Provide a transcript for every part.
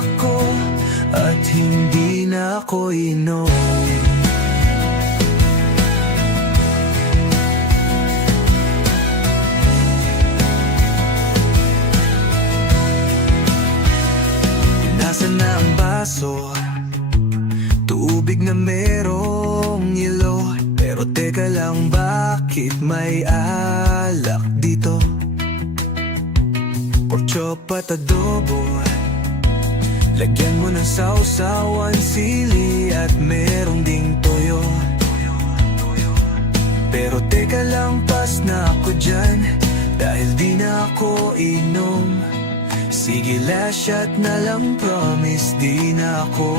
alak ko at hindi na ako inom. Nasaan na ang baso? Tubig na merong yelo. Pero teka lang, bakit may alak dito? Pork chop at adobo, lagyan mo ng sausawan, sili at merong ding toyo. Pero teka lang, pas na ako dyan, dahil di na ako inom. Sige, last shot na lang, promise di na ako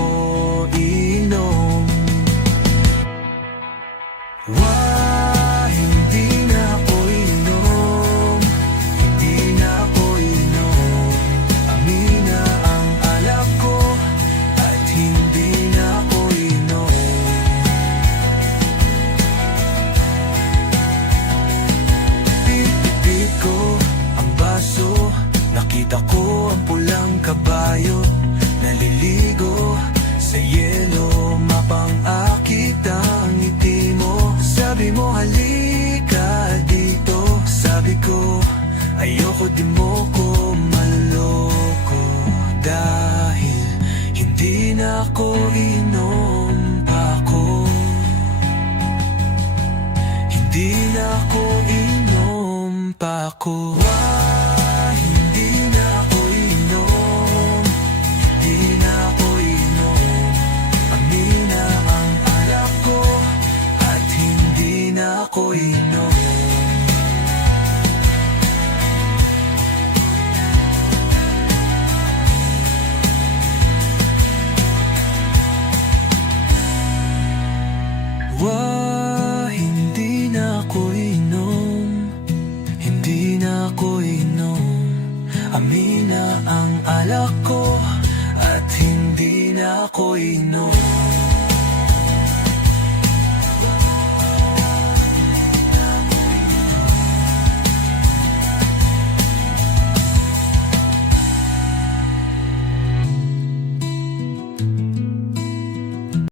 inom. Hindi na ako inom, hindi na ako inom. Amina ang alak ko at hindi na ako inom. Pipipit ko ang baso, nakita ko ang pulang kabayo, naliligo sa yelo, mapang-akit ang ngiti mo. Sabi mo halika dito, sabi ko ayoko, di mo ko maloko. Dahil hindi na ako inom pa ako, hindi na ako inom pa ako. Ako inom. Hindi na ako inom, hindi na ako inom. Amina ang alak ko at hindi na ako inom.